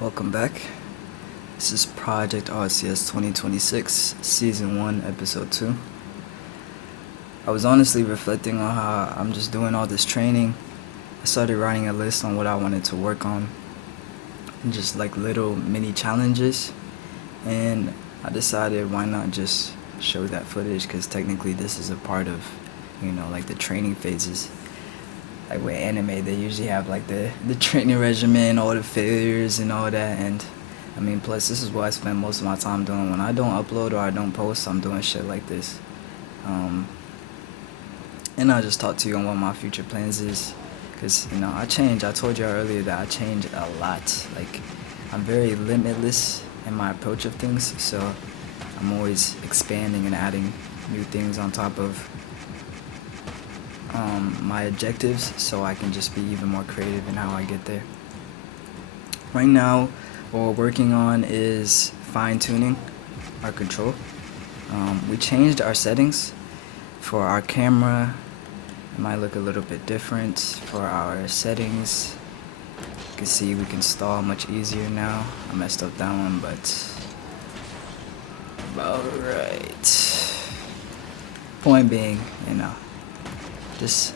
Welcome back. This is Project RLCS 2026, Season 1, Episode 2. I was honestly reflecting on how I'm just doing all this training. I started writing a list on what I wanted to work on, and just like little mini challenges. And I decided why not just show that footage, because technically this is a part of, like the training phases. Like with anime, they usually have like the training regimen, all the failures and all that. And I mean, plus this is what I spend most of my time doing. When I don't upload or I don't post, I'm doing shit like this. And I'll just talk to you on what my future plans is, because I change. I told you earlier that I change a lot. Like, I'm very limitless in my approach of things, so I'm always expanding and adding new things on top of my objectives, so I can just be even more creative in how I get there. Right now, what we're working on is fine-tuning our control. We changed our settings for our camera. It might look a little bit different for our settings. You can see we can stall much easier now. I messed up that one, but about right. Point being, just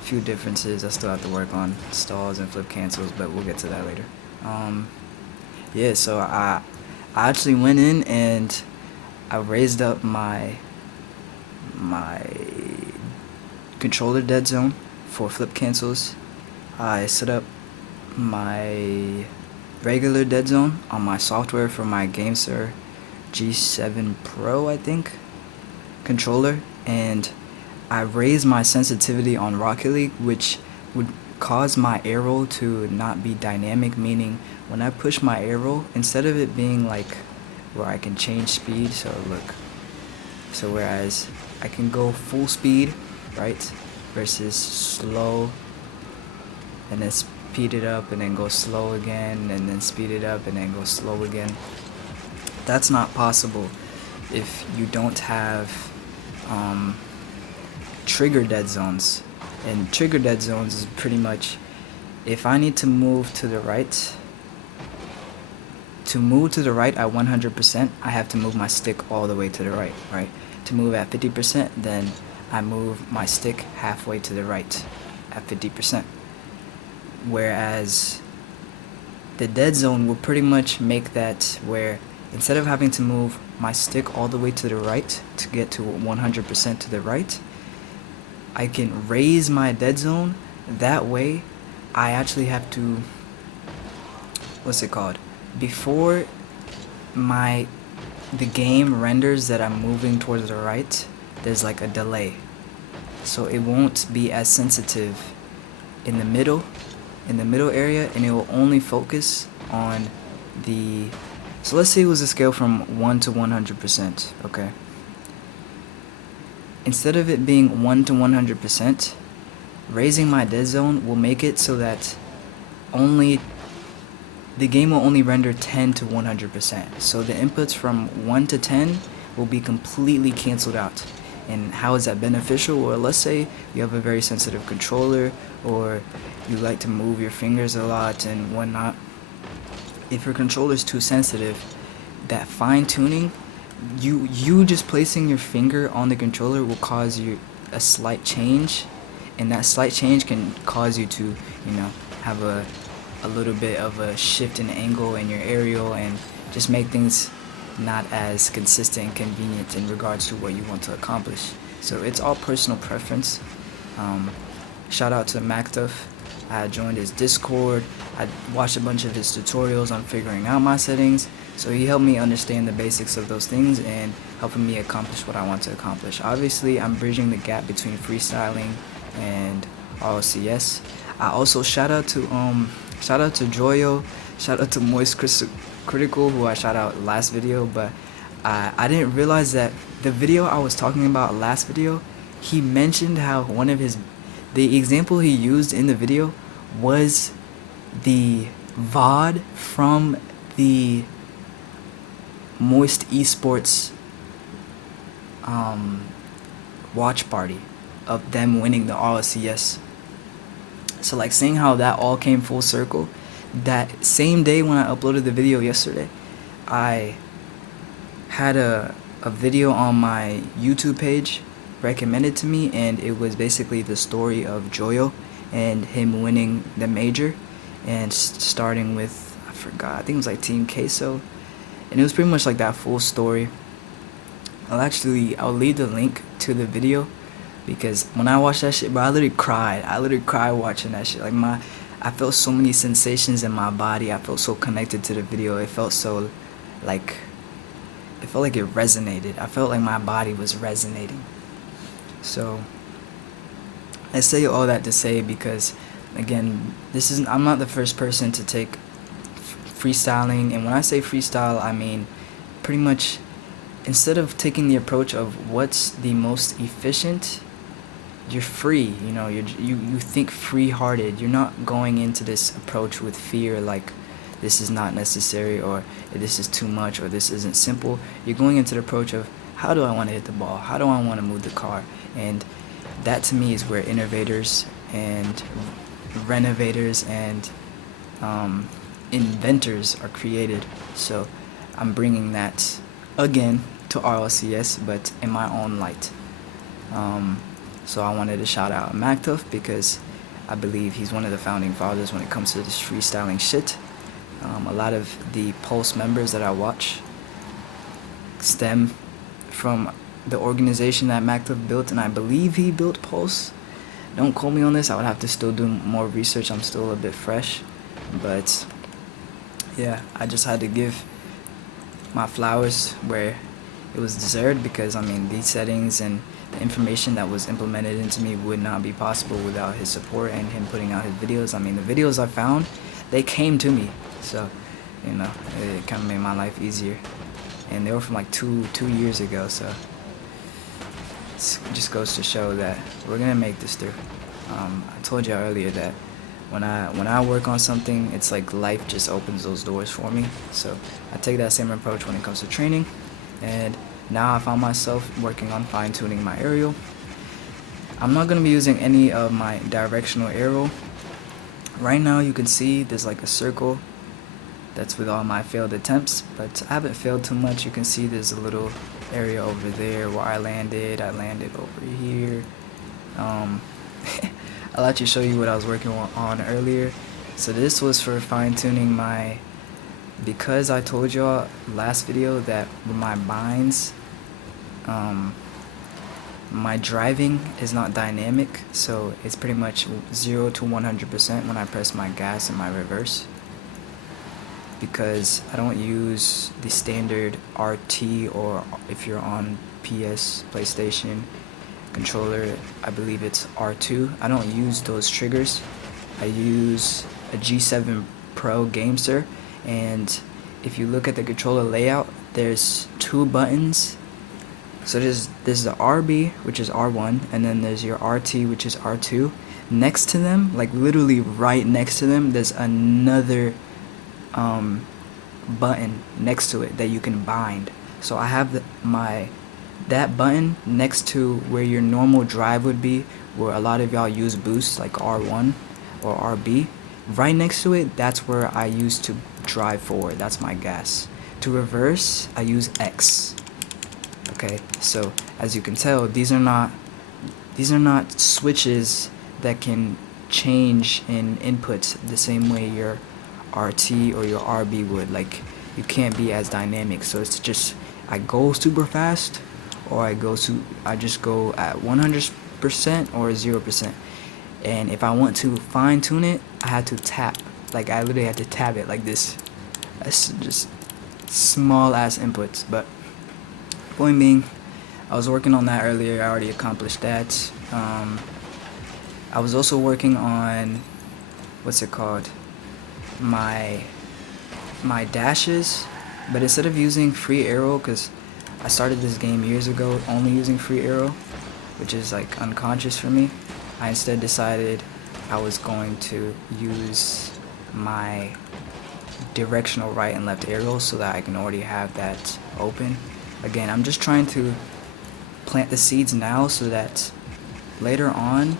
a few differences I still have to work on, stalls and flip cancels, but we'll get to that later. So I actually went in and I raised up my controller dead zone for flip cancels. I set up my regular dead zone on my software for my GameSir G7 Pro, I think, controller, and I raised my sensitivity on Rocket League, which would cause my arrow to not be dynamic, meaning when I push my arrow, instead of it being like where I can change speed, so whereas I can go full speed, right, versus slow, and then speed it up and then go slow again, and then speed it up and then go slow again. That's not possible if you don't have trigger dead zones. And trigger dead zones is pretty much, if I need to move to the right at 100%, I have to move my stick all the way to the right? To move at 50%, then I move my stick halfway to the right at 50%. Whereas the dead zone will pretty much make that where instead of having to move my stick all the way to the right to get to 100% to the right, I can raise my dead zone. That way, I actually have to, before the game renders that I'm moving towards the right, there's like a delay. So it won't be as sensitive in the middle area, and it will only focus on so let's say it was a scale from 1 to 100%, okay? Instead of it being 1 to 100%, raising my dead zone will make it so that the game will only render 10 to 100%. So the inputs from 1 to 10 will be completely canceled out. And how is that beneficial? Or let's say you have a very sensitive controller, or you like to move your fingers a lot and whatnot. If your controller is too sensitive, that fine tuning, you just placing your finger on the controller will cause you a slight change, and that slight change can cause you to have a little bit of a shift in angle in your aerial, and just make things not as consistent and convenient in regards to what you want to accomplish. So it's all personal preference. Shout out to MacDuff. I joined his Discord. I watched a bunch of his tutorials on figuring out my settings, so he helped me understand the basics of those things and helping me accomplish what I want to accomplish. Obviously, I'm bridging the gap between freestyling and RLCS. I also shout out to Joyo, shout out to Moist Critical, who I shout out last video, but I didn't realize that the video I was talking about last video, he mentioned how the example he used in the video was the VOD from the Moist Esports watch party of them winning the RLCS. So like seeing how that all came full circle, that same day when I uploaded the video yesterday, I had a video on my YouTube page recommended to me, and it was basically the story of Joyo and him winning the major, and starting with, I forgot, I think it was like Team Queso, and it was pretty much like that full story. I'll leave the link to the video, because when I watched that shit, bro, I literally cried watching that shit. Like, I felt so many sensations in my body. I felt so connected to the video. It felt so, like, it felt like it resonated. I felt like my body was resonating. So I say all that to say, because again, I'm not the first person to take freestyling, and when I say freestyle, I mean pretty much, instead of taking the approach of what's the most efficient, you're free. You think free-hearted. You're not going into this approach with fear, like this is not necessary, or this is too much, or this isn't simple. You're going into the approach of, how do I want to hit the ball? How do I want to move the car? And that to me is where innovators and renovators and inventors are created. So I'm bringing that again to RLCS, but in my own light. So I wanted to shout out Mactuff, because I believe he's one of the founding fathers when it comes to this freestyling shit. A lot of the Pulse members that I watch stem from the organization that Mactuff built, and I believe he built Pulse. Don't quote me on this. I would have to still do more research. I'm still a bit fresh. But yeah, I just had to give my flowers where it was deserved, because I mean, these settings and the information that was implemented into me would not be possible without his support and him putting out his videos. I mean, the videos I found, they came to me. So, it kind of made my life easier. And they were from like two years ago, so it just goes to show that we're gonna make this through. I told you earlier that when I work on something, it's like life just opens those doors for me. So I take that same approach when it comes to training, and now I found myself working on fine-tuning my aerial. I'm not gonna be using any of my directional aerial. Right now you can see there's like a circle that's with all my failed attempts, but I haven't failed too much. You can see there's a little area over there where I landed over here. I'll actually show you what I was working on earlier. So this was for fine-tuning because I told y'all last video that with my binds, my driving is not dynamic, so it's pretty much 0 to 100% when I press my gas in my reverse, because I don't use the standard RT, or if you're on PS, PlayStation controller, I believe it's R2. I don't use those triggers. I use a G7 Pro GameSir, and if you look at the controller layout, there's 2 buttons. So there's the RB, which is R1, and then there's your RT, which is R2. Next to them, like literally right next to them, there's another button next to it that you can bind. So I have that button next to where your normal drive would be, where a lot of y'all use boost, like R1 or RB. Right next to it, that's where I use to drive forward. That's my gas. To reverse, I use X. Okay, so as you can tell, these are not switches that can change in inputs the same way your RT or your RB would. Like, you can't be as dynamic. So it's just, I go super fast, or I just go at 100% or 0%. And if I want to fine tune it, I had to tap. Like, I literally had to tap it like this. That's just small ass inputs. But point being, I was working on that earlier. I already accomplished that. I was also working on, what's it called, my dashes, but instead of using free arrow, because I started this game years ago only using free arrow, which is like unconscious for me, I instead decided I was going to use my directional right and left arrows so that I can already have that open. Again, I'm just trying to plant the seeds now so that later on,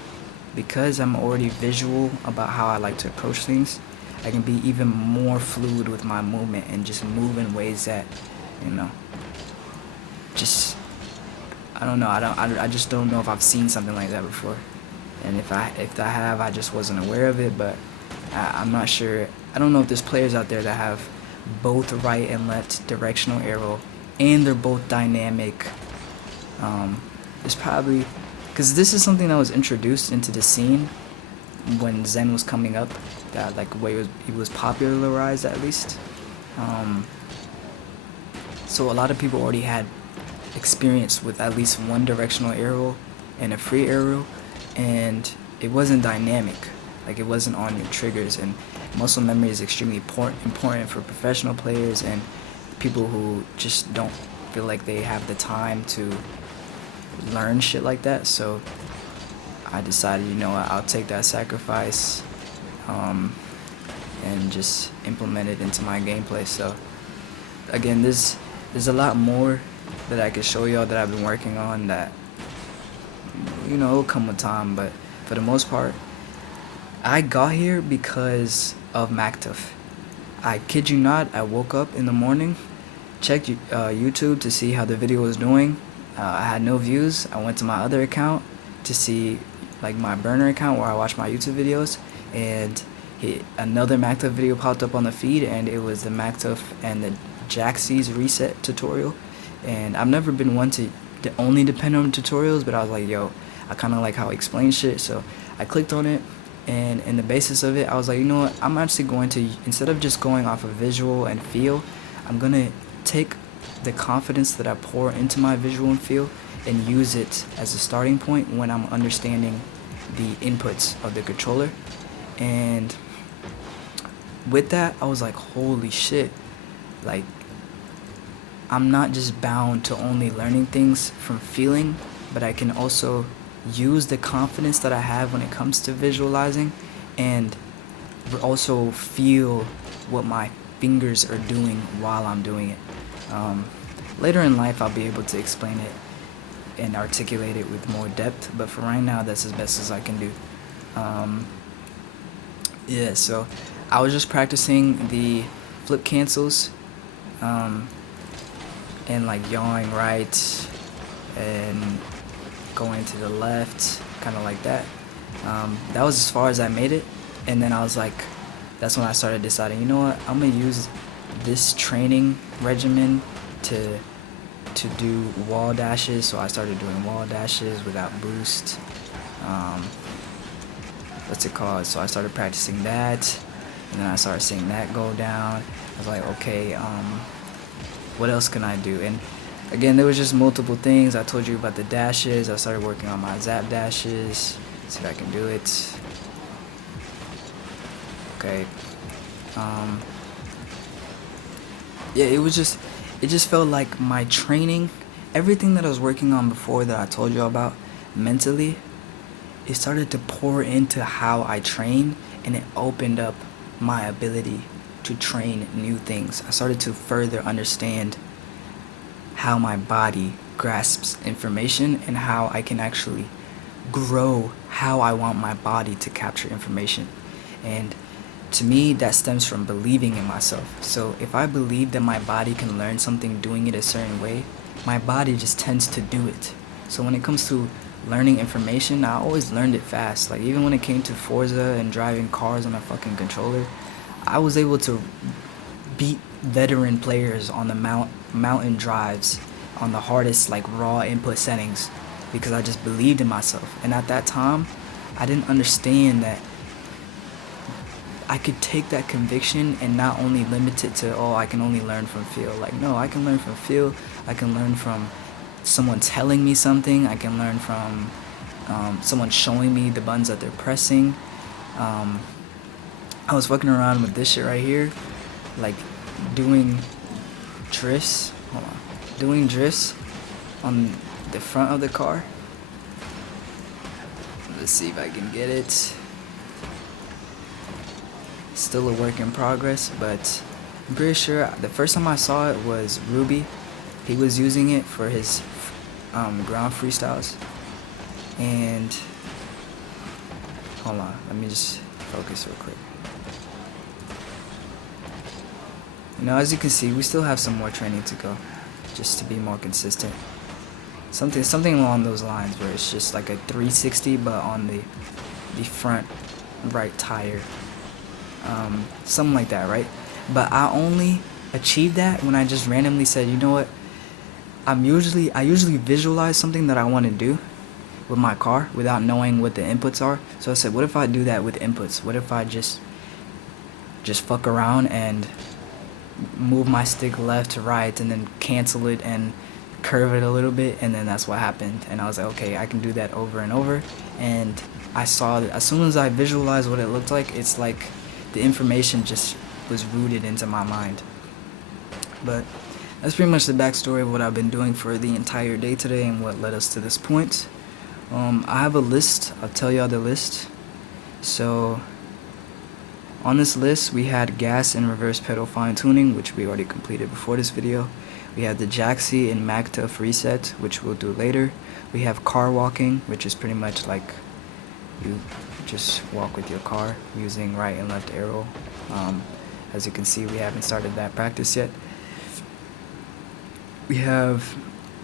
because I'm already visual about how I like to approach things, I can be even more fluid with my movement and just move in ways that, you know, just, I don't know. I just don't know if I've seen something like that before. And if I have, I just wasn't aware of it. But I'm not sure. I don't know if there's players out there that have both right and left directional arrow, and they're both dynamic. It's probably because this is something that was introduced into the scene when Zen was coming up, that like way he was popularized at least. So a lot of people already had experience with at least one directional arrow and a free arrow, and it wasn't dynamic, like it wasn't on your triggers. And muscle memory is extremely important for professional players and people who just don't feel like they have the time to learn shit like that. So I decided, you know what, I'll take that sacrifice and just implement it into my gameplay. So again, there's a lot more that I could show y'all that I've been working on that, you know, it'll come with time. But for the most part, I got here because of MacTuff. I kid you not, I woke up in the morning, checked YouTube to see how the video was doing. I had no views. I went to my other account to see, like, my burner account where I watch my YouTube videos, and another MacTuff video popped up on the feed, and it was the MacTuff and the Jaxie's reset tutorial. And I've never been one to only depend on tutorials, but I was like, yo, I kind of like how he explains shit. So I clicked on it, and in the basis of it, I was like, you know what, I'm actually going to, instead of just going off of visual and feel, I'm going to take the confidence that I pour into my visual and feel and use it as a starting point when I'm understanding the inputs of the controller. And with that, I was like, holy shit, like, I'm not just bound to only learning things from feeling, but I can also use the confidence that I have when it comes to visualizing and also feel what my fingers are doing while I'm doing it. Later in life, I'll be able to explain it and articulate it with more depth, but for right now, that's as best as I can do. Yeah, so I was just practicing the flip cancels, and like yawing right and going to the left, kind of like that. That was as far as I made it, and then I was like, that's when I started deciding, you know what, I'm gonna use this training regimen to do wall dashes. So I started doing wall dashes without boost. What's it called? So I started practicing that, and then I started seeing that go down. I was like, okay, what else can I do? And again, there was just multiple things. I told you about the dashes. I started working on my zap dashes. See if I can do it. Okay. Yeah, it just felt like my training, everything that I was working on before that I told you about mentally, it started to pour into how I train, and it opened up my ability to train new things. I started to further understand how my body grasps information and how I can actually grow how I want my body to capture information. And to me, that stems from believing in myself. So if I believe that my body can learn something doing it a certain way, my body just tends to do it. So when it comes to learning information, I always learned it fast. Like even when it came to Forza and driving cars on a fucking controller, I was able to beat veteran players on the mountain drives on the hardest, like, raw input settings, because I just believed in myself. And at that time, I didn't understand that I could take that conviction and not only limit it to, oh, I can only learn from feel. Like, no, I can learn from feel. I can learn from someone telling me something. I can learn from someone showing me the buttons that they're pressing. I was fucking around with this shit right here, like doing drifts. Hold on. Doing drifts on the front of the car. Let's see if I can get it. Still a work in progress, but I'm pretty sure the first time I saw it was Ruby. He was using it for his ground freestyles. And hold on, let me just focus real quick. You know, as you can see, we still have some more training to go, just to be more consistent. Something along those lines, where it's just like a 360, but on the front right tire. Something like that, right? But I only achieved that when I just randomly said, you know what? I usually visualize something that I want to do with my car without knowing what the inputs are. So I said, what if I do that with inputs? What if I just fuck around and move my stick left to right and then cancel it and curve it a little bit, and then that's what happened. And I was like, okay, I can do that over and over. And I saw that as soon as I visualized what it looked like, it's like the information just was rooted into my mind. But that's pretty much the backstory of what I've been doing for the entire day today and what led us to this point. I have a list. I'll tell y'all the list. So on this list, we had gas and reverse pedal fine tuning, which we already completed before this video. We had the Jaxi and MagTough reset, which we'll do later. We have car walking, which is pretty much like you just walk with your car using right and left arrow. As you can see, we haven't started that practice yet. We have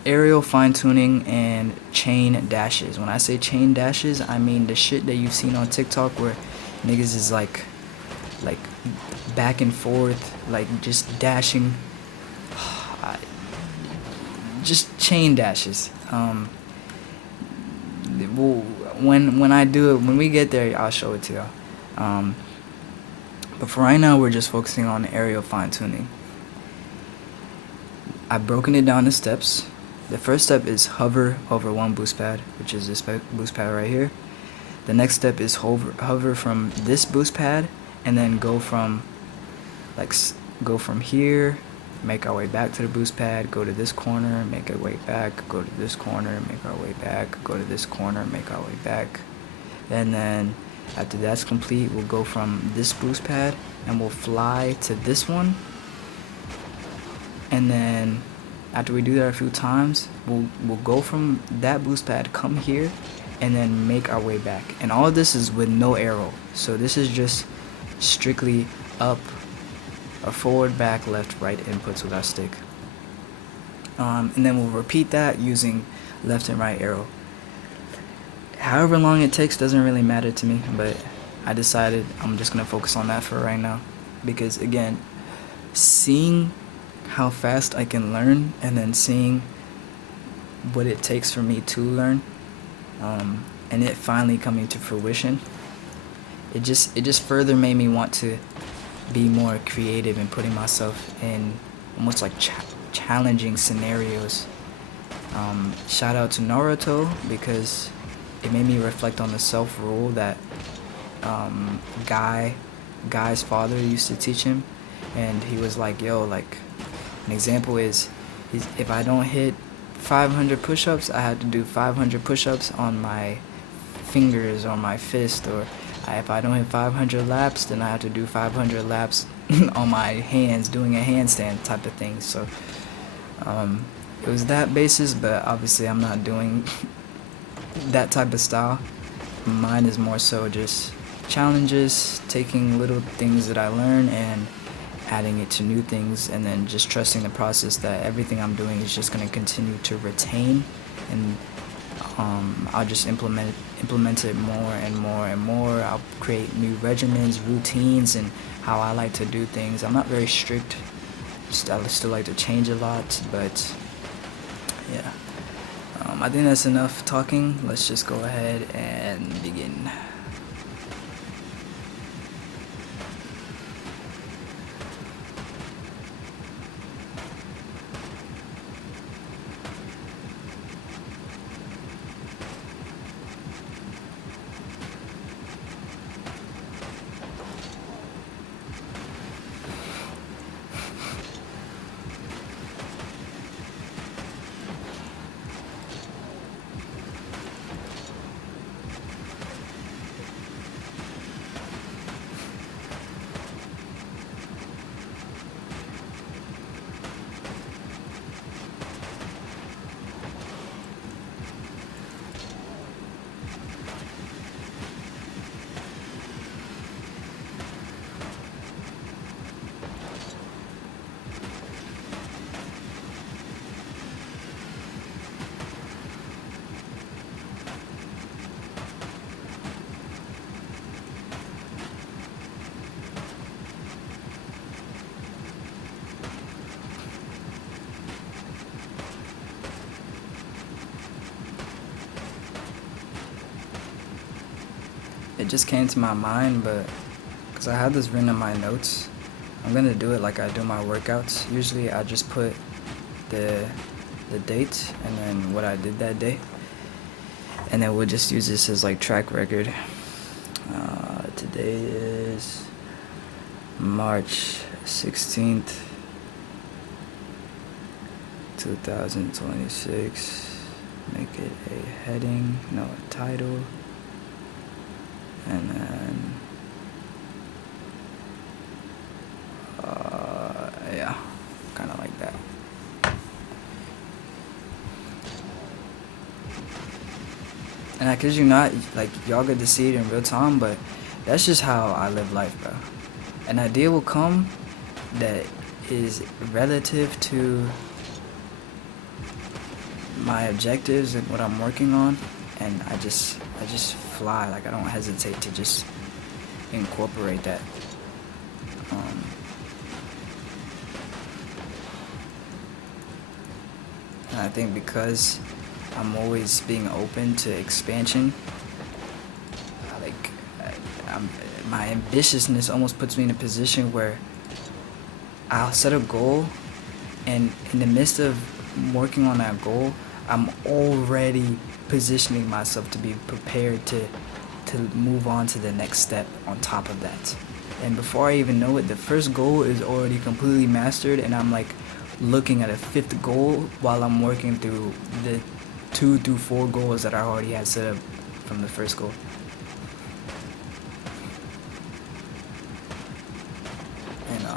aerial fine tuning and chain dashes. When I say chain dashes, I mean the shit that you've seen on TikTok where niggas is like back and forth, like just dashing. Just chain dashes. When I do it, when we get there, I'll show it to y'all. But for right now, we're just focusing on aerial fine tuning. I've broken it down to steps. The first step is hover over one boost pad, which is this boost pad right here. The next step is hover from this boost pad, and then go from here, make our way back to the boost pad, go to this corner, make our way back, go to this corner, make our way back, go to this corner, make our way back. And then after that's complete, we'll go from this boost pad and we'll fly to this one. And then after we do that a few times, we'll go from that boost pad, come here, and then make our way back. And all of this is with no arrow. So this is just strictly up or forward, back, left, right inputs with our stick. And then we'll repeat that using left and right arrow. However long it takes doesn't really matter to me, but I decided I'm just gonna focus on that for right now, because again, seeing how fast I can learn and then seeing what it takes for me to learn, and it finally coming to fruition, it just further made me want to be more creative and putting myself in almost like challenging scenarios. Shout out to Naruto, because it made me reflect on the self-rule that Guy's father used to teach him. And he was like, yo, like, an example is if I don't hit 500 push-ups, I had to do 500 push-ups on my fingers or my fist, or if I don't hit 500 laps, then I have to do 500 laps on my hands, doing a handstand type of thing. So it was that basis, but obviously I'm not doing that type of style. Mine is more so just challenges, taking little things that I learn and adding it to new things, and then just trusting the process that everything I'm doing is just going to continue to retain, and I'll just implement it more and more and more. I'll create new regimens, routines, and how I like to do things. I'm not very strict. I still like to change a lot, but yeah. I think that's enough talking. Let's just go ahead and begin. just came to my mind, but because I had this written in my notes, I'm gonna do it like I do my workouts. Usually I just put the date and then what I did that day, and then we'll just use this as like track record. Today is March 16th, 2026. Make it a heading, no, a title, and then yeah, kind of like that. And I kid you not, like, y'all get to see it in real time, but that's just how I live life, bro. An idea will come that is relative to my objectives and what I'm working on, and I just fly. Like, I don't hesitate to just incorporate that. And I think because I'm always being open to expansion, like, my ambitiousness almost puts me in a position where I'll set a goal, and in the midst of working on that goal, I'm already positioning myself to be prepared to move on to the next step on top of that. And before I even know it, the first goal is already completely mastered, and I'm like looking at a fifth goal while I'm working through the 2 through 4 goals that I already had set up from the first goal.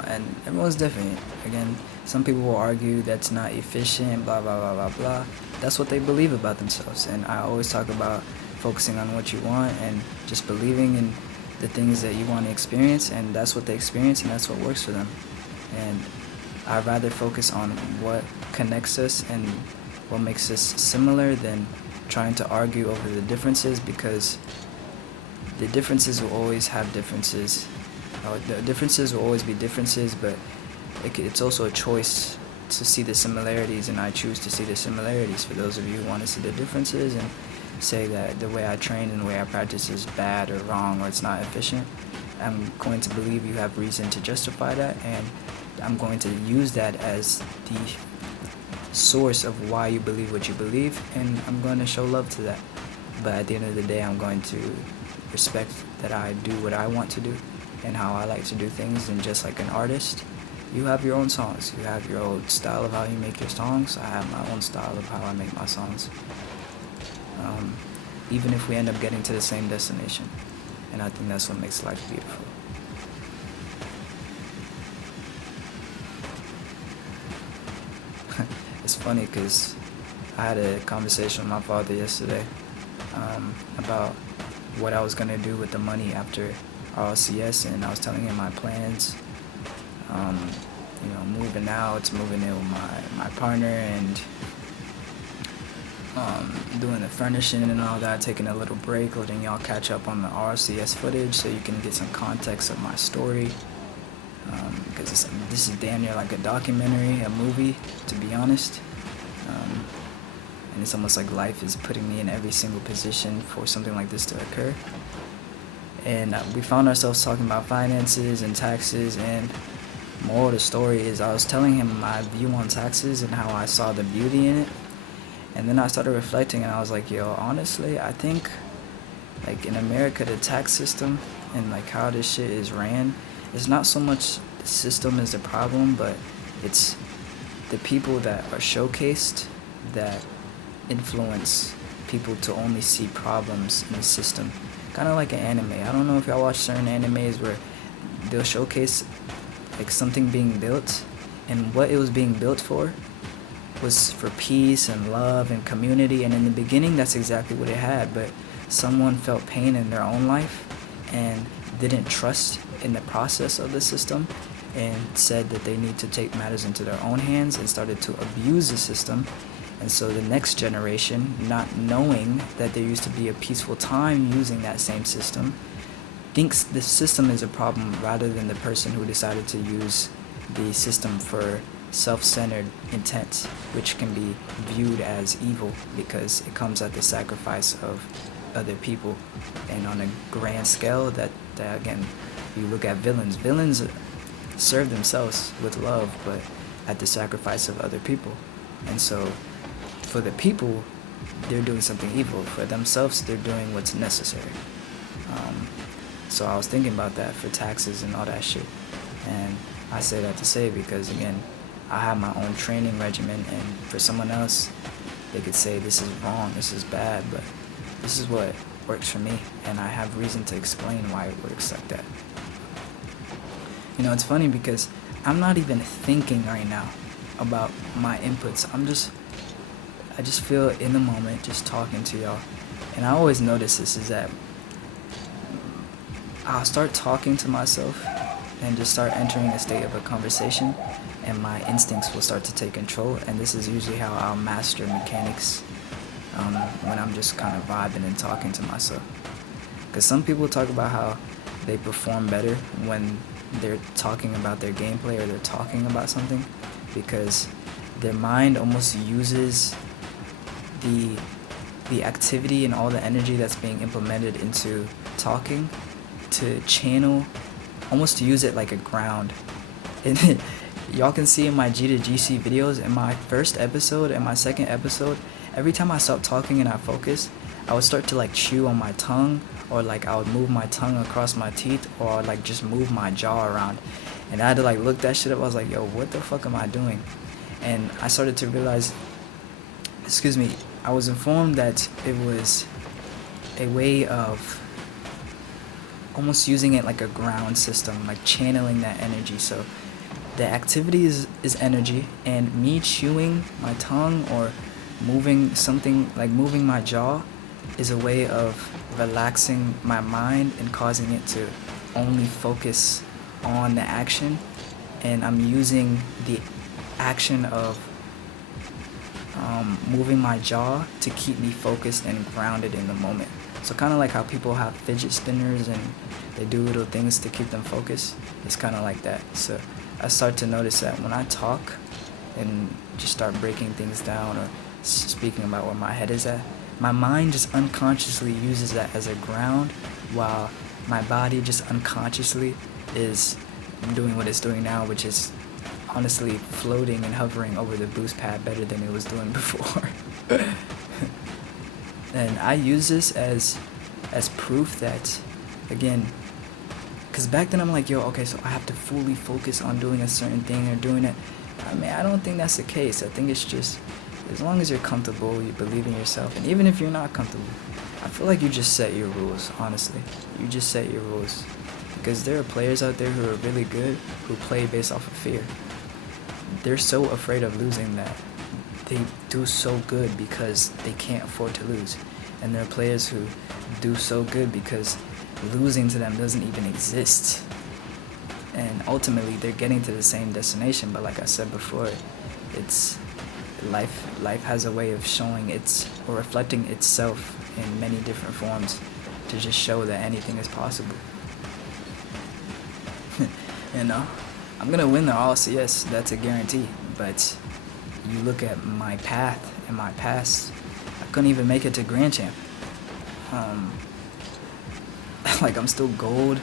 And everyone's different. Again, some people will argue that's not efficient, blah, blah, blah, blah, blah. That's what they believe about themselves. And I always talk about focusing on what you want and just believing in the things that you want to experience, and that's what they experience, and that's what works for them. And I'd rather focus on what connects us and what makes us similar than trying to argue over the differences, because the differences will always have differences. The differences will always be differences, but it's also a choice to see the similarities, and I choose to see the similarities. For those of you who want to see the differences and say that the way I train and the way I practice is bad or wrong or it's not efficient, I'm going to believe you have reason to justify that, and I'm going to use that as the source of why you believe what you believe, and I'm going to show love to that. But at the end of the day, I'm going to respect that I do what I want to do and how I like to do things. And just like an artist, you have your own songs. You have your own style of how you make your songs. I have my own style of how I make my songs. Even if we end up getting to the same destination. And I think that's what makes life beautiful. It's funny because I had a conversation with my father yesterday about what I was going to do with the money after RLCS, and I was telling him my plans. Moving out, moving in with my partner, and doing the furnishing and all that, taking a little break, letting y'all catch up on the RLCS footage so you can get some context of my story. Because this is damn near like a documentary, a movie, to be honest. And it's almost like life is putting me in every single position for something like this to occur. And we found ourselves talking about finances and taxes, and moral of the story is I was telling him my view on taxes and how I saw the beauty in it. And then I started reflecting, and I was like, yo, honestly, I think like in America, the tax system and like how this shit is ran, it's not so much the system is the problem, but it's the people that are showcased that influence people to only see problems in the system. Kind of like an anime. I don't know if y'all watch certain animes where they'll showcase like something being built, and what it was being built for was for peace and love and community, and in the beginning that's exactly what it had, but someone felt pain in their own life and didn't trust in the process of the system and said that they need to take matters into their own hands and started to abuse the system. And so the next generation, not knowing that there used to be a peaceful time using that same system, thinks the system is a problem rather than the person who decided to use the system for self-centered intent, which can be viewed as evil because it comes at the sacrifice of other people. And on a grand scale, that again, you look at villains serve themselves with love, but at the sacrifice of other people. And so for the people, they're doing something evil. For themselves, they're doing what's necessary. So I was thinking about that for taxes and all that shit. And I say that to say because, again, I have my own training regimen, and for someone else, they could say this is wrong, this is bad, but this is what works for me, and I have reason to explain why it works like that. You know, it's funny because I'm not even thinking right now about my inputs. I just feel in the moment just talking to y'all. And I always notice this is that I'll start talking to myself and just start entering a state of a conversation, and my instincts will start to take control. And this is usually how I'll master mechanics when I'm just kind of vibing and talking to myself. Because some people talk about how they perform better when they're talking about their gameplay or they're talking about something, because their mind almost uses the activity and all the energy that's being implemented into talking to channel, almost to use it like a ground. And y'all can see in my G to GC videos, in my first episode and my second episode, every time I stopped talking and I focused, I would start to like chew on my tongue, or like I would move my tongue across my teeth, or like just move my jaw around. And I had to like look that shit up. I was like, yo, what the fuck am I doing? And I started to realize, I was informed that it was a way of almost using it like a ground system, like channeling that energy. So the activity is energy, and me chewing my tongue or moving something like moving my jaw is a way of relaxing my mind and causing it to only focus on the action. And I'm using the action of moving my jaw to keep me focused and grounded in the moment. So kind of like how people have fidget spinners and they do little things to keep them focused. It's kind of like that. So I start to notice that when I talk and just start breaking things down or speaking about where my head is at, my mind just unconsciously uses that as a ground, while my body just unconsciously is doing what it's doing now, which is honestly floating and hovering over the boost pad better than it was doing before. And I use this as proof that, again, because back then I'm like, yo, okay, so I have to fully focus on doing a certain thing or doing it. I mean, I don't think that's the case. I think it's just, as long as you're comfortable, you believe in yourself, and even if you're not comfortable, I feel like you just set your rules, honestly. You just set your rules. Because there are players out there who are really good, who play based off of fear. They're so afraid of losing that they do so good because they can't afford to lose. And there are players who do so good because losing to them doesn't even exist. And ultimately, they're getting to the same destination, but like I said before, it's life has a way of showing or reflecting itself in many different forms to just show that anything is possible. You know, I'm gonna win the RLCS, that's a guarantee, but you look at my path and my past, I couldn't even make it to Grand Champ. Like, I'm still gold.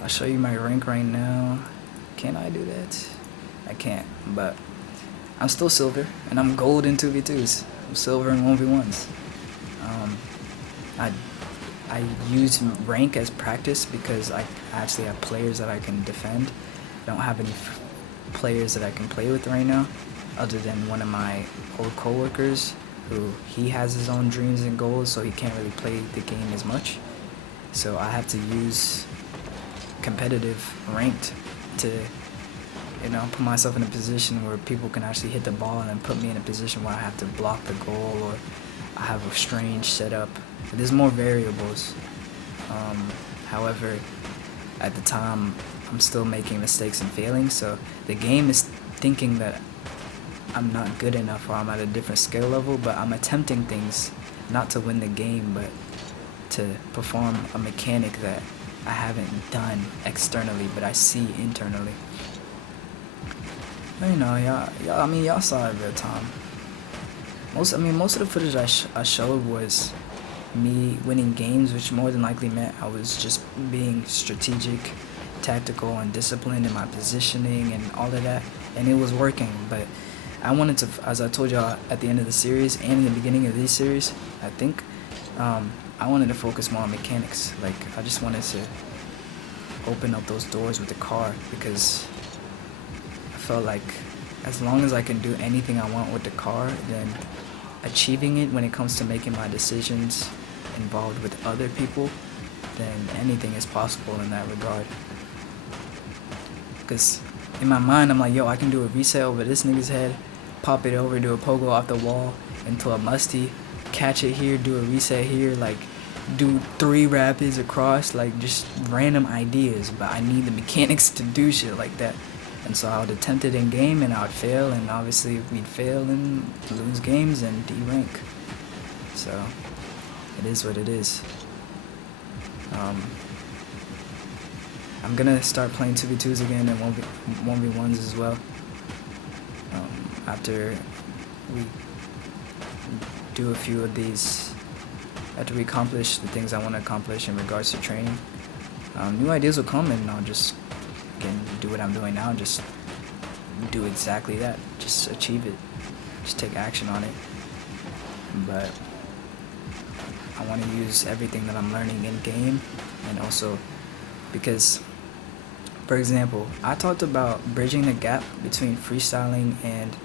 I'll show you my rank right now. Can I do that? I can't, but I'm still silver, and I'm gold in 2v2s. I'm silver in 1v1s. I use rank as practice because I actually have players that I can defend. I don't have any players that I can play with right now, other than one of my old coworkers who he has his own dreams and goals, so he can't really play the game as much. So I have to use competitive ranked to, you know, put myself in a position where people can actually hit the ball, and then put me in a position where I have to block the goal, or I have a strange setup. There's more variables. However, at the time, I'm still making mistakes and failing, so the game is thinking that I'm not good enough or I'm at a different skill level, but I'm attempting things not to win the game, but to perform a mechanic that I haven't done externally, but I see internally. But, you know, y'all saw it real time. Most of the footage I showed was me winning games, which more than likely meant I was just being strategic, tactical, and disciplined in my positioning and all of that, and it was working. But I wanted to, as I told y'all at the end of the series and in the beginning of this series, I think I wanted to focus more on mechanics. Like, I just wanted to open up those doors with the car, because I felt like as long as I can do anything I want with the car, then achieving it when it comes to making my decisions involved with other people, then anything is possible in that regard. Because in my mind, I'm like, yo, I can do a reset over this nigga's head, pop it over, do a pogo off the wall into a musty, catch it here, do a reset here, like do 3 rapids across, like just random ideas. But I need the mechanics to do shit like that. And so I would attempt it in game and I would fail, and obviously we'd fail and lose games and D-rank. So it is what it is. I'm gonna start playing 2v2s again and 1v1s as well. After we do a few of these, after we accomplish the things I want to accomplish in regards to training, new ideas will come, and I'll just again do what I'm doing now, just do exactly that, just achieve it, just take action on it. But I want to use everything that I'm learning in game, and also because, for example, I talked about bridging the gap between freestyling and,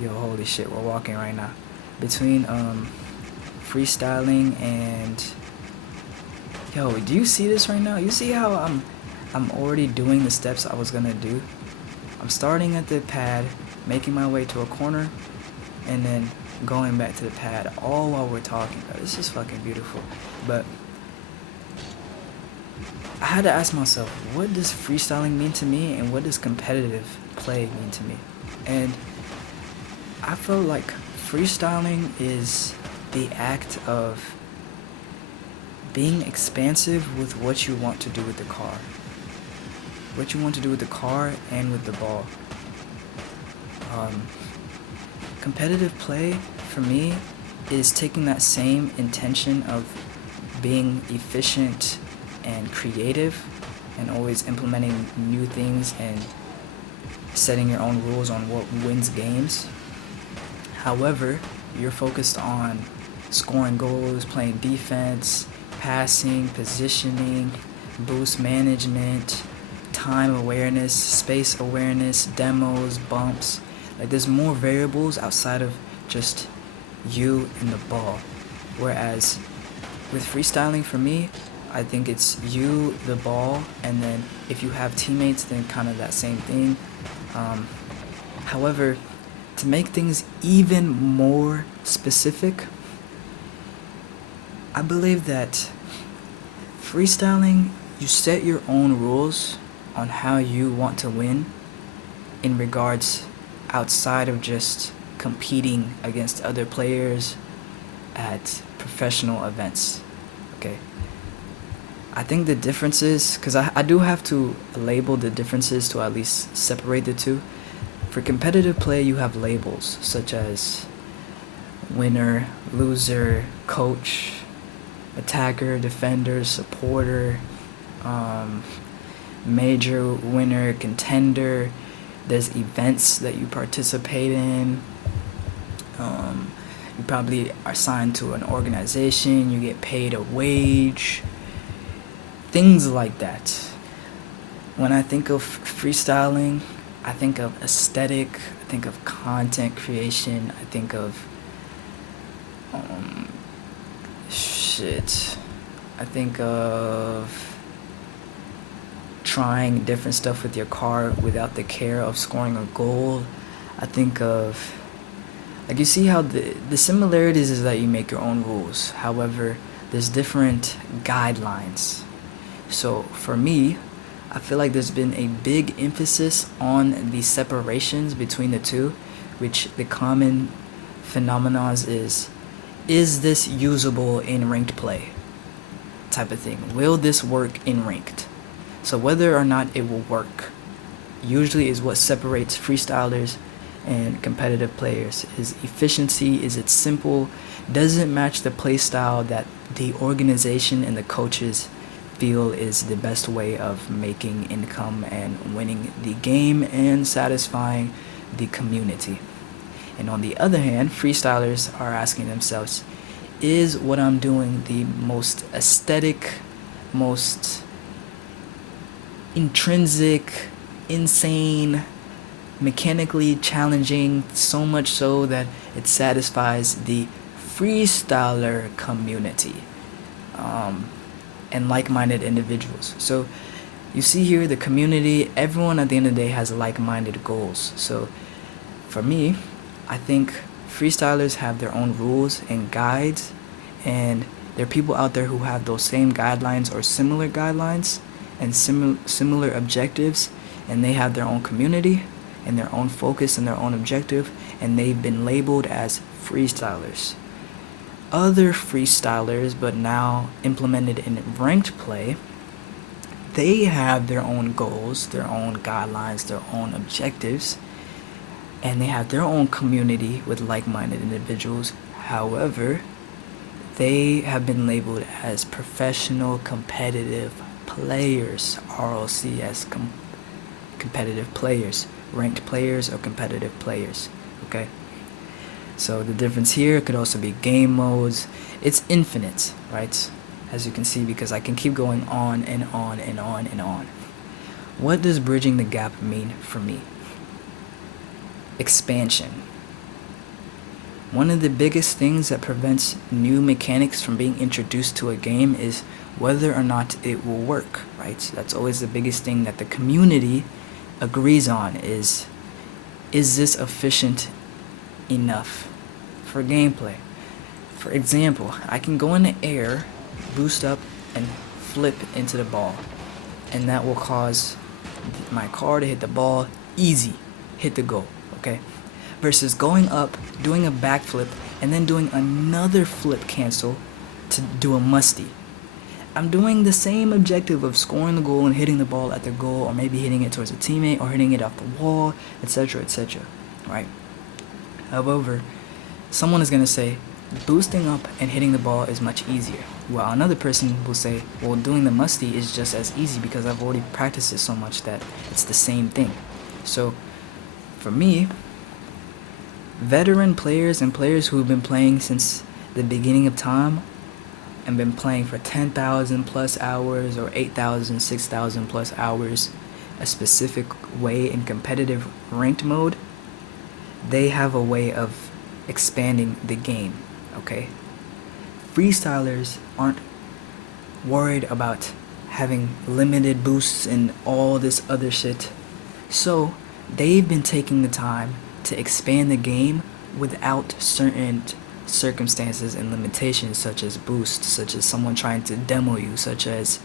yo, holy shit, we're walking right now, between freestyling and, yo, do you see this right now? You see how I'm already doing the steps I was gonna do? I'm starting at the pad, making my way to a corner, and then going back to the pad, all while we're talking. This is fucking beautiful. But I had to ask myself, what does freestyling mean to me, and what does competitive play mean to me? And I feel like freestyling is the act of being expansive with what you want to do with the car. What you want to do with the car and with the ball. Competitive play, for me, is taking that same intention of being efficient and creative, and always implementing new things and setting your own rules on what wins games. However, you're focused on scoring goals, playing defense, passing, positioning, boost management, time awareness, space awareness, demos, bumps. Like, there's more variables outside of just you and the ball. Whereas with freestyling, for me, I think it's you, the ball, and then if you have teammates, then kind of that same thing. However, to make things even more specific, I believe that freestyling, you set your own rules on how you want to win in regards outside of just competing against other players at professional events. Okay. I think the differences, because I do have to label the differences to at least separate the two. For competitive play, you have labels such as winner, loser, coach, attacker, defender, supporter, major, winner, contender. There's events that you participate in. You probably are signed to an organization. You get paid a wage. Things like that. When I think of freestyling, I think of aesthetic. I think of content creation. I think of I think of trying different stuff with your car without the care of scoring a goal. I think of, like, you see how the similarities is that you make your own rules. However, there's different guidelines. So for me, I feel like there's been a big emphasis on the separations between the two, which the common phenomenon is this usable in ranked play type of thing? Will this work in ranked? So whether or not it will work usually is what separates freestylers and competitive players is efficiency. Is it simple? Does it match the play style that the organization and the coaches feel is the best way of making income and winning the game and satisfying the community? And on the other hand, freestylers are asking themselves, is what I'm doing the most aesthetic, most intrinsic, insane, mechanically challenging, so much so that it satisfies the freestyler community and like-minded individuals. So you see here the community, everyone at the end of the day has like-minded goals. So for me, I think freestylers have their own rules and guides, and there are people out there who have those same guidelines or similar guidelines and similar objectives, and they have their own community and their own focus and their own objective, and they've been labeled as freestylers. Other freestylers, but now implemented in ranked play, they have their own goals, their own guidelines, their own objectives, and they have their own community with like-minded individuals. However, they have been labeled as professional competitive players, RLCS, competitive players, ranked players or competitive players, okay? So the difference here could also be game modes. It's infinite, right? As you can see, because I can keep going on and on and on and on. What does bridging the gap mean for me? Expansion. One of the biggest things that prevents new mechanics from being introduced to a game is whether or not it will work, right? So that's always the biggest thing that the community agrees on is this efficient enough for gameplay? For example, I can go in the air, boost up, and flip into the ball, and that will cause my car to hit the ball, easy, hit the goal, okay? Versus going up, doing a backflip, and then doing another flip cancel to do a musty. I'm doing the same objective of scoring the goal and hitting the ball at the goal, or maybe hitting it towards a teammate, or hitting it off the wall, etc., etc., right? However, someone is going to say, boosting up and hitting the ball is much easier. While another person will say, well, doing the musty is just as easy because I've already practiced it so much that it's the same thing. So, for me, veteran players and players who have been playing since the beginning of time and been playing for 10,000 plus hours or 8,000, 6,000 plus hours a specific way in competitive ranked mode, they have a way of expanding the game, okay? Freestylers aren't worried about having limited boosts and all this other shit. So they've been taking the time to expand the game without certain circumstances and limitations, such as boosts, such as someone trying to demo you, such as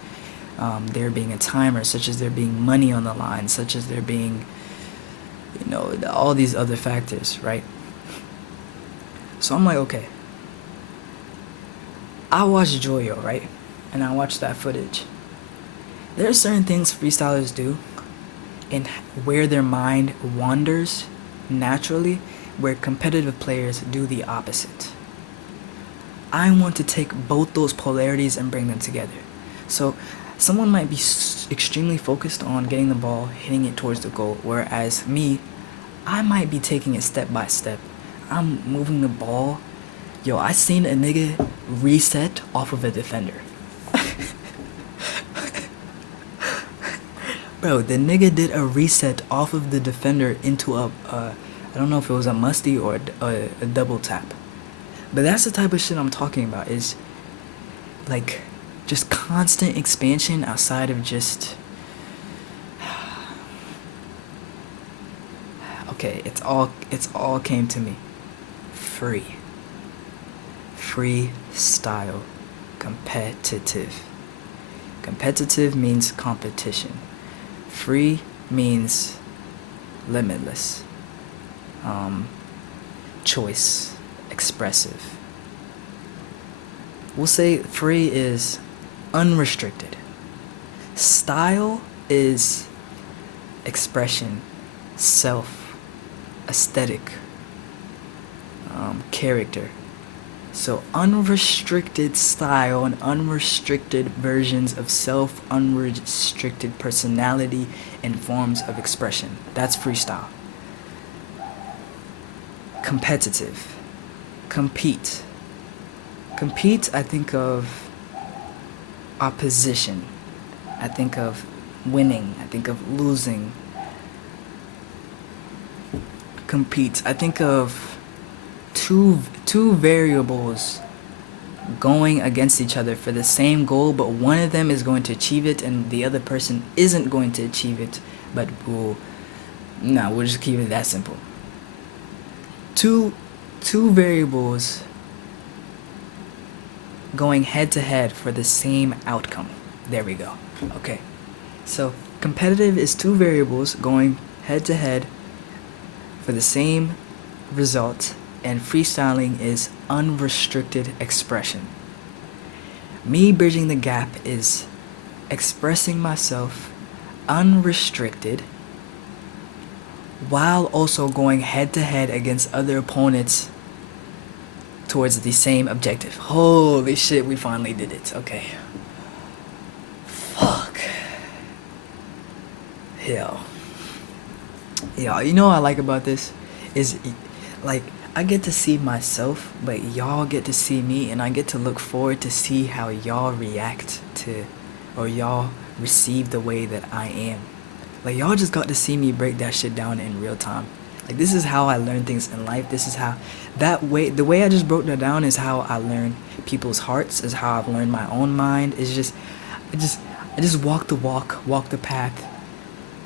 there being a timer, such as there being money on the line, such as there being, you know, all these other factors, right? So I'm like, okay, I watched Joyo, right? And I watched that footage. There are certain things freestylers do and where their mind wanders naturally, where competitive players do the opposite. I want to take both those polarities and bring them together. So someone might be extremely focused on getting the ball, hitting it towards the goal, whereas me, I might be taking it step by step. I'm moving the ball. Yo, I seen a nigga reset off of a defender. Bro, the nigga did a reset off of the defender into a, I don't know if it was a musty or a double tap. But that's the type of shit I'm talking about, is like just constant expansion outside of just... Okay, it's all came to me. Freestyle. Competitive. Competitive means competition. Free means limitless. Choice. Expressive. We'll say free is unrestricted. Style is expression, self, aesthetic, character. So unrestricted style and unrestricted versions of self, unrestricted personality and forms of expression. That's freestyle. Competitive. Compete. Compete, I think of opposition. I think of winning. I think of losing. Compete. I think of two variables going against each other for the same goal, but one of them is going to achieve it and the other person isn't going to achieve it, but we'll just keep it that simple. Two variables going head to head for the same outcome. There we go. Okay. So competitive is two variables going head to head for the same result, and freestyling is unrestricted expression. Me bridging the gap is expressing myself unrestricted while also going head to head against other opponents towards the same objective. Holy shit, we finally did it. Okay. Fuck. Hell. Yeah, you know what I like about this? Is like I get to see myself, but y'all get to see me, and I get to look forward to see how y'all react to, or y'all receive the way that I am. Like, y'all just got to see me break that shit down in real time. Like, this is how I learn things in life. This is how, the way I just broke that down is how I learn people's hearts, is how I've learned my own mind. It's just, I just walk the walk, walk the path,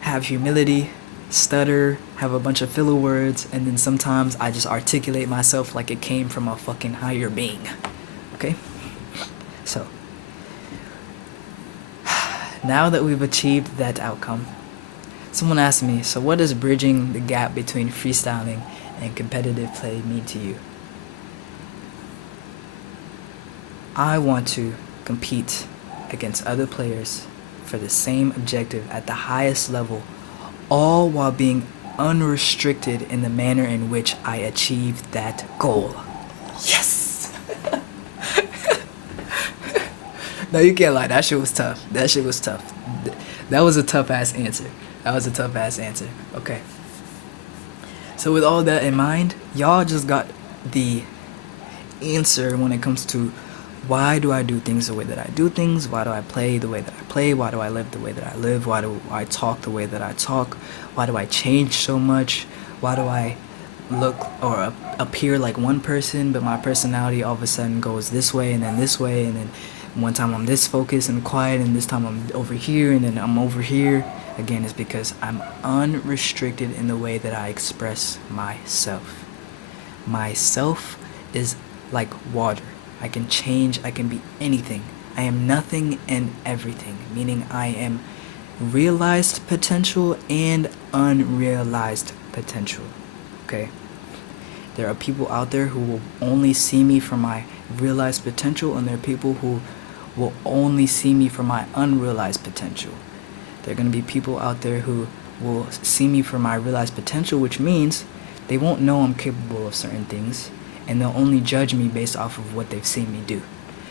have humility, stutter, have a bunch of filler words, and then sometimes I just articulate myself like it came from a fucking higher being. Okay? So, now that we've achieved that outcome, someone asked me, so what does bridging the gap between freestyling and competitive play mean to you? I want to compete against other players for the same objective at the highest level, all while being unrestricted in the manner in which I achieved that goal. Yes! No, you can't lie. That shit was tough. That was a tough-ass answer. Okay. So with all that in mind, y'all just got the answer when it comes to why do I do things the way that I do things? Why do I play the way that I play? Why do I live the way that I live? Why do I talk the way that I talk? Why do I change so much? Why do I look or appear like one person, but my personality all of a sudden goes this way and then this way, and then one time I'm this focused and quiet, and this time I'm over here, and then I'm over here? Again, it's because I'm unrestricted in the way that I express myself. Myself is like water. I can change, I can be anything. I am nothing and everything, meaning I am realized potential and unrealized potential. Okay? There are people out there who will only see me for my realized potential, and there are people who will only see me for my unrealized potential. There are going to be people out there who will see me for my realized potential, which means they won't know I'm capable of certain things, and they'll only judge me based off of what they've seen me do.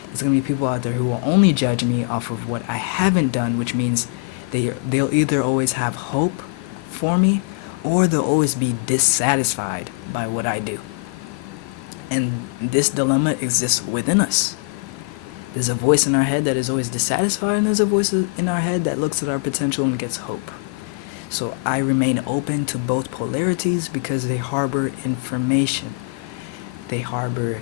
There's going to be people out there who will only judge me off of what I haven't done, which means they'll either always have hope for me, or they'll always be dissatisfied by what I do. And this dilemma exists within us. There's a voice in our head that is always dissatisfied, and there's a voice in our head that looks at our potential and gets hope. So I remain open to both polarities because they harbor information. They harbor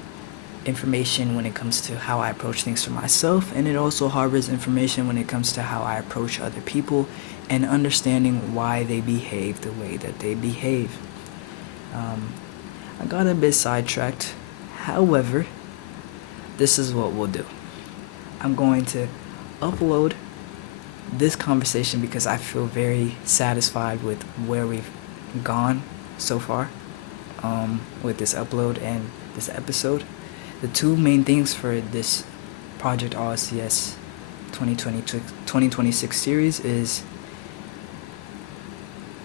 information when it comes to how I approach things for myself, and it also harbors information when it comes to how I approach other people and understanding why they behave the way that they behave. I got a bit sidetracked. However, this is what we'll do. I'm going to upload this conversation because I feel very satisfied with where we've gone so far. With this upload and this episode. The two main things for this Project RLCS 2026 series is,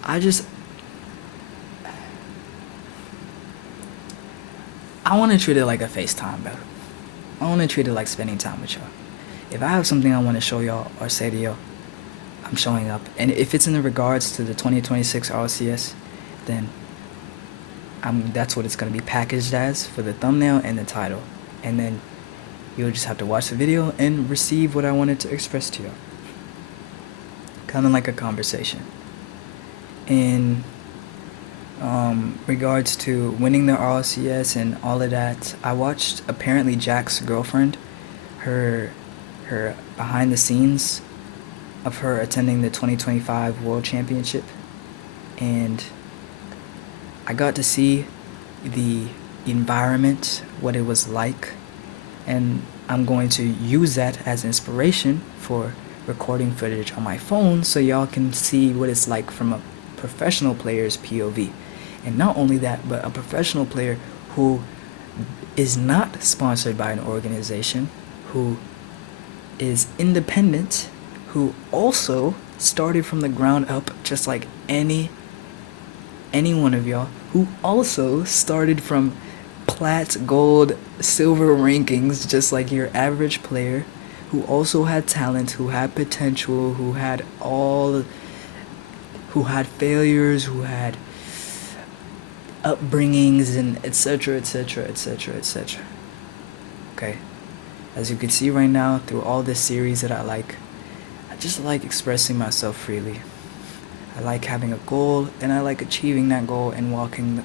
I just, I want to treat it like a FaceTime, bro. I want to treat it like spending time with y'all. If I have something I want to show y'all or say to y'all, I'm showing up. And if it's in regards to the 2026 RLCS, then that's what it's going to be packaged as for the thumbnail and the title. And then you'll just have to watch the video and receive what I wanted to express to you. Kind of like a conversation. In regards to winning the RLCS and all of that, I watched apparently Jack's girlfriend, her behind the scenes of her attending the 2025 World Championship, and I got to see the environment, what it was like, and I'm going to use that as inspiration for recording footage on my phone so y'all can see what it's like from a professional player's POV. And not only that, but a professional player who is not sponsored by an organization, who is independent, who also started from the ground up just like any one of y'all, who also started from plat, gold, silver rankings just like your average player, who also had talent, who had potential, who had failures, who had upbringings, and etc, etc, etc, etc. Okay, as you can see right now through all this series that I just like expressing myself freely. I like having a goal, and I like achieving that goal and walking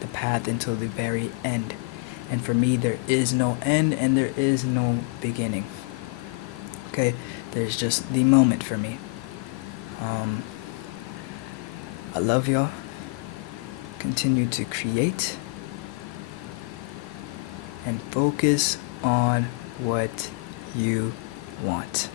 the path until the very end. And for me, there is no end and there is no beginning. Okay, there's just the moment for me. I love y'all. Continue to create and focus on what you want.